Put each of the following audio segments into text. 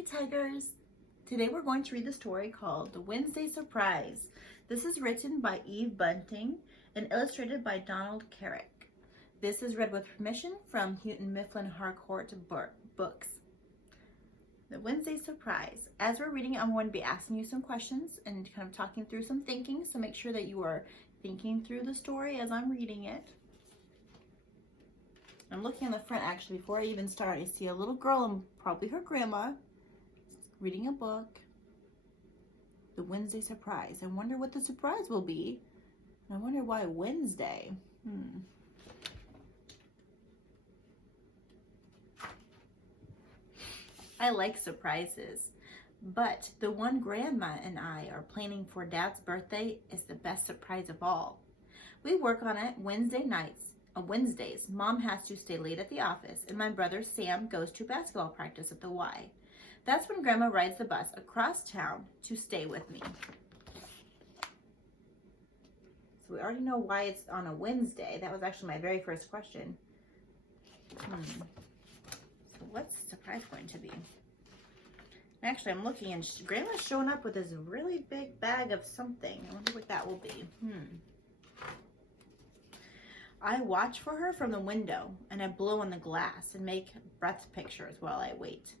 Hey Tigers! Today we're going to read the story called The Wednesday Surprise. This is written by Eve Bunting and illustrated by Donald Carrick. This is read with permission from Houghton Mifflin Harcourt Books. The Wednesday Surprise. As we're reading, I'm going to be asking you some questions and kind of talking through some thinking, so make sure that you are thinking through the story as I'm reading it. I'm looking on the front actually before I even start. I see a little girl and probably her grandma reading a book. The Wednesday Surprise. I wonder what the surprise will be. I wonder why Wednesday. I like surprises, but the one Grandma and I are planning for Dad's birthday is the best surprise of all. We work on it Wednesday nights. On Wednesdays, Mom has to stay late at the office, and my brother Sam goes to basketball practice at the Y. That's when Grandma rides the bus across town to stay with me. So we already know why it's on a Wednesday. That was actually my very first question. So what's the surprise going to be? Actually, I'm looking, and Grandma's showing up with this really big bag of something. I wonder what that will be. I watch for her from the window, and I blow on the glass and make breath pictures while I wait.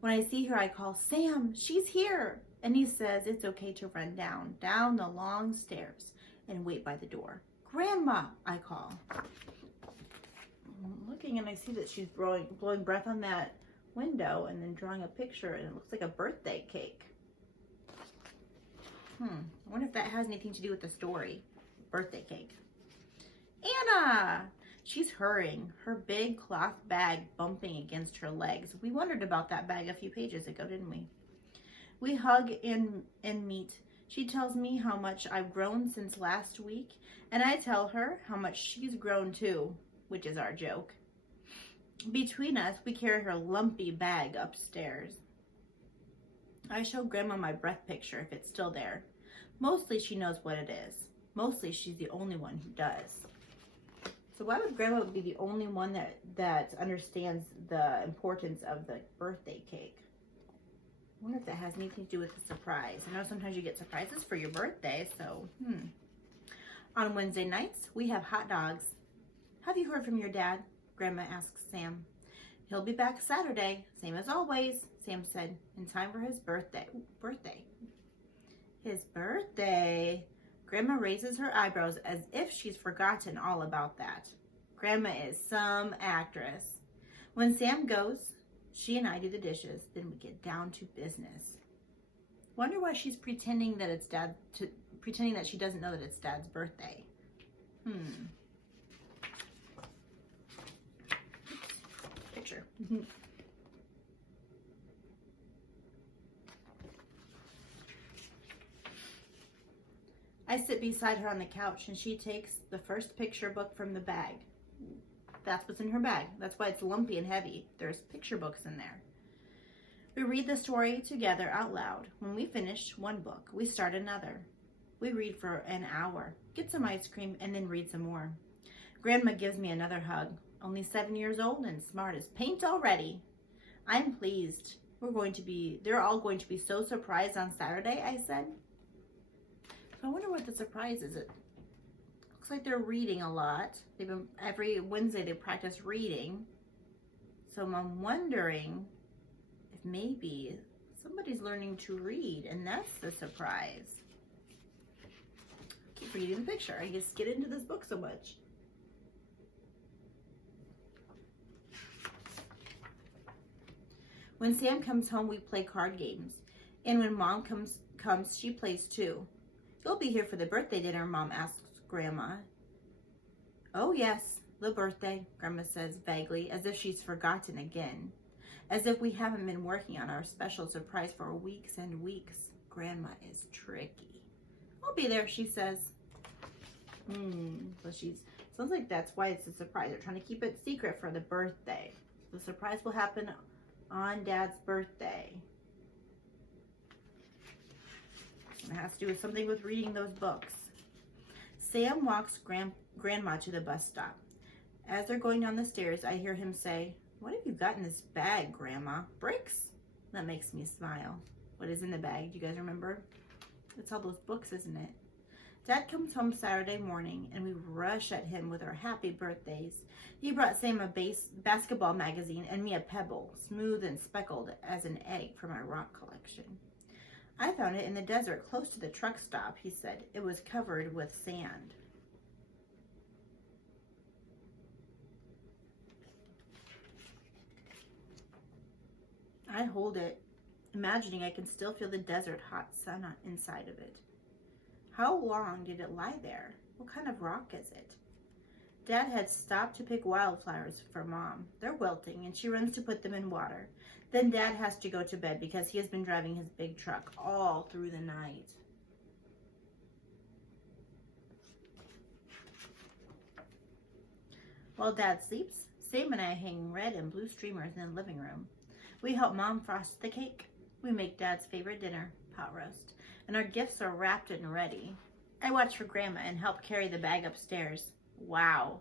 When I see her, I call, "Sam, she's here!" And he says it's okay to run down the long stairs and wait by the door. "Grandma," I call. I'm looking, and I see that she's blowing breath on that window and then drawing a picture, and it looks like a birthday cake. I wonder if that has anything to do with the story. Birthday cake. Anna! She's hurrying, her big cloth bag bumping against her legs. We wondered about that bag a few pages ago, didn't we? We hug and meet. She tells me how much I've grown since last week, and I tell her how much she's grown too, which is our joke. Between us, we carry her lumpy bag upstairs. I show Grandma my breath picture if it's still there. Mostly she knows what it is. Mostly she's the only one who does. So why would Grandma be the only one that understands the importance of the birthday cake? I wonder if that has anything to do with the surprise. I know sometimes you get surprises for your birthday, so On Wednesday nights, we have hot dogs. "Have you heard from your dad?" Grandma asks Sam. "He'll be back Saturday, same as always," Sam said, "in time for his birthday." His birthday? Grandma raises her eyebrows as if she's forgotten all about that. Grandma is some actress. When Sam goes, she and I do the dishes, then we get down to business. Wonder why she's pretending that pretending that she doesn't know that it's Dad's birthday. Picture. I sit beside her on the couch, and she takes the first picture book from the bag. That's what's in her bag. That's why it's lumpy and heavy. There's picture books in there. We read the story together out loud. When we finish one book, we start another. We read for an hour, get some ice cream, and then read some more. Grandma gives me another hug. Only 7 years old and smart as paint already. I'm pleased. They're all going to be so surprised on Saturday, I said. I wonder what the surprise is. It looks like they're reading a lot. Every Wednesday they practice reading. So I'm wondering if maybe somebody's learning to read, and that's the surprise. Keep reading the picture. I just get into this book so much. When Sam comes home, we play card games. And when Mom comes, she plays too. "You'll be here for the birthday dinner," Mom asks Grandma. "Oh yes, the birthday," Grandma says vaguely, as if she's forgotten again. As if we haven't been working on our special surprise for weeks and weeks. Grandma is tricky. "I'll be there," she says. So sounds like that's why it's a surprise. They're trying to keep it secret for the birthday. The surprise will happen on Dad's birthday. It has to do with something with reading those books. Sam walks Grandma to the bus stop. As they're going down the stairs, I hear him say, "What have you got in this bag, Grandma? Bricks?" That makes me smile. What is in the bag? Do you guys remember? It's all those books, isn't it? Dad comes home Saturday morning, and we rush at him with our happy birthdays. He brought Sam a basketball magazine and me a pebble, smooth and speckled as an egg from my rock collection. I found it in the desert close to the truck stop, he said. It was covered with sand. I hold it, imagining I can still feel the desert hot sun inside of it. How long did it lie there? What kind of rock is it? Dad had stopped to pick wildflowers for Mom. They're wilting, and she runs to put them in water. Then Dad has to go to bed because he has been driving his big truck all through the night. While Dad sleeps, Sam and I hang red and blue streamers in the living room. We help Mom frost the cake. We make Dad's favorite dinner, pot roast, and our gifts are wrapped and ready. I watch for Grandma and help carry the bag upstairs. Wow,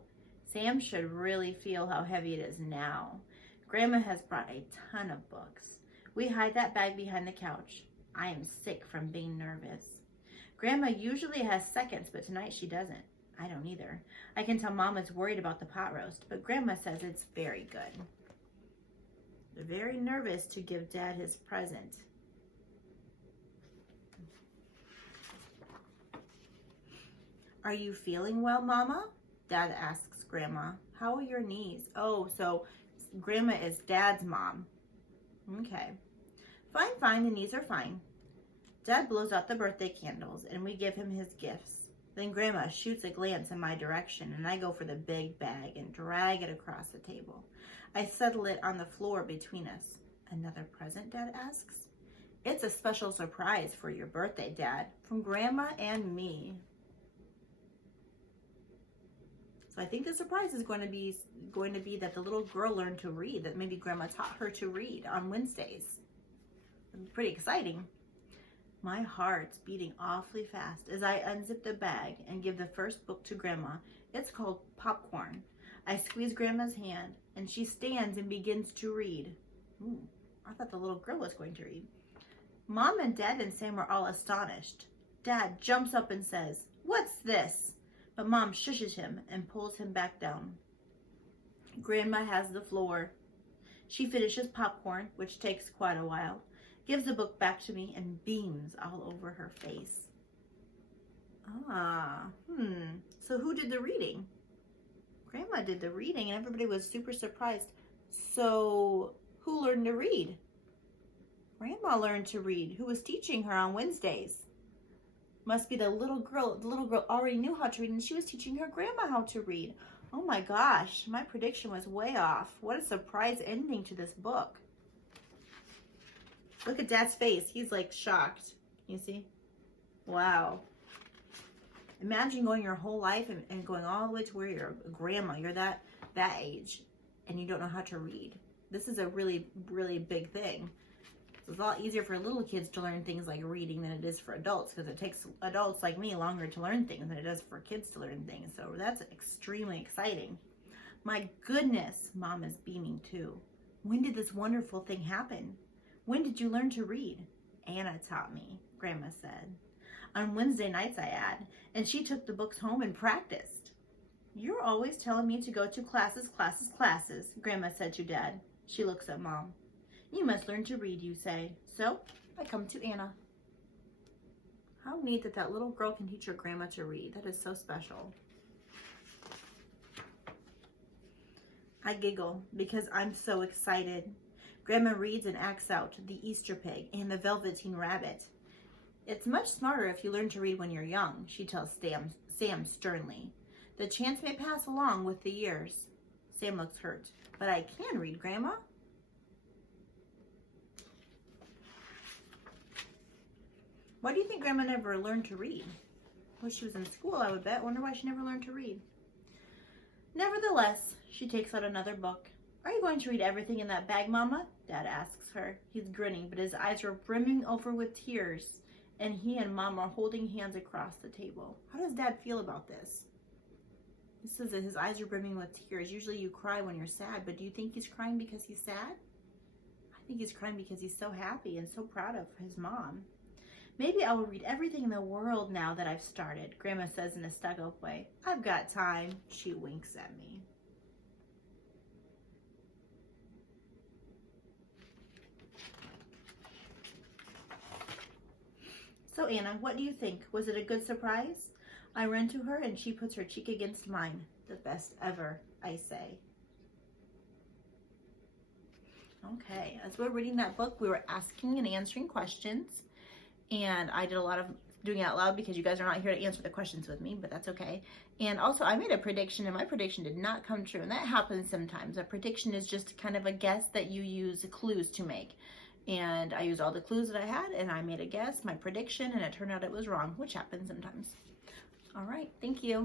Sam should really feel how heavy it is now. Grandma has brought a ton of books. We hide that bag behind the couch. I am sick from being nervous. Grandma usually has seconds, but tonight she doesn't. I don't either. I can tell Mom is worried about the pot roast, but Grandma says it's very good. Very nervous to give Dad his present. Are you feeling well, Mama? Dad asks Grandma. How are your knees? Oh, so Grandma is Dad's mom. Okay. Fine, the knees are fine. Dad blows out the birthday candles and we give him his gifts. Then Grandma shoots a glance in my direction and I go for the big bag and drag it across the table. I settle it on the floor between us. Another present, Dad asks. It's a special surprise for your birthday, Dad, from Grandma and me. So I think the surprise is going to be that the little girl learned to read, that maybe Grandma taught her to read on Wednesdays. It's pretty exciting. My heart's beating awfully fast as I unzip the bag and give the first book to Grandma. It's called Popcorn. I squeeze Grandma's hand and she stands and begins to read. I thought the little girl was going to read. Mom and Dad and Sam are all astonished. Dad jumps up and says, "What's this?" But Mom shushes him and pulls him back down. Grandma has the floor. She finishes Popcorn, which takes quite a while, gives the book back to me, and beams all over her face. So who did the reading? Grandma did the reading, and everybody was super surprised. So who learned to read? Grandma learned to read. Who was teaching her on Wednesdays? Must be the little girl. The little girl already knew how to read, and she was teaching her grandma how to read. Oh my gosh, my prediction was way off. What a surprise ending to this book. Look at Dad's face. He's like shocked. You see? Wow. Imagine going your whole life and going all the way to where you're a grandma. You're that age, and you don't know how to read. This is a really, really big thing. So it's a lot easier for little kids to learn things like reading than it is for adults, because it takes adults like me longer to learn things than it does for kids to learn things. So that's extremely exciting. My goodness, Mom is beaming too. When did this wonderful thing happen? When did you learn to read? Anna taught me, Grandma said. On Wednesday nights, I add, and she took the books home and practiced. You're always telling me to go to classes, Grandma said to Dad. She looks at Mom. You must learn to read, you say. So I come to Anna. How neat that little girl can teach her grandma to read. That is so special. I giggle because I'm so excited. Grandma reads and acts out The Easter Pig and The Velveteen Rabbit. It's much smarter if you learn to read when you're young, she tells Sam sternly. The chance may pass along with the years. Sam looks hurt. But I can read, Grandma. Why do you think Grandma never learned to read? Well, she was in school, I would bet. Wonder why she never learned to read. Nevertheless, she takes out another book. Are you going to read everything in that bag, Mama? Dad asks her. He's grinning, but his eyes are brimming over with tears, and he and Mom are holding hands across the table. How does Dad feel about this? He says that his eyes are brimming with tears. Usually you cry when you're sad, but do you think he's crying because he's sad? I think he's crying because he's so happy and so proud of his mom. Maybe I will read everything in the world now that I've started, Grandma says in a stuck-up way. I've got time. She winks at me. So Anna, what do you think? Was it a good surprise? I run to her and she puts her cheek against mine. The best ever, I say. Okay, as we're reading that book, we were asking and answering questions. And I did a lot of doing it out loud because you guys are not here to answer the questions with me, but that's okay. And also I made a prediction and my prediction did not come true. And that happens sometimes. A prediction is just kind of a guess that you use clues to make. And I used all the clues that I had and I made a guess, my prediction, and it turned out it was wrong, which happens sometimes. All right, thank you.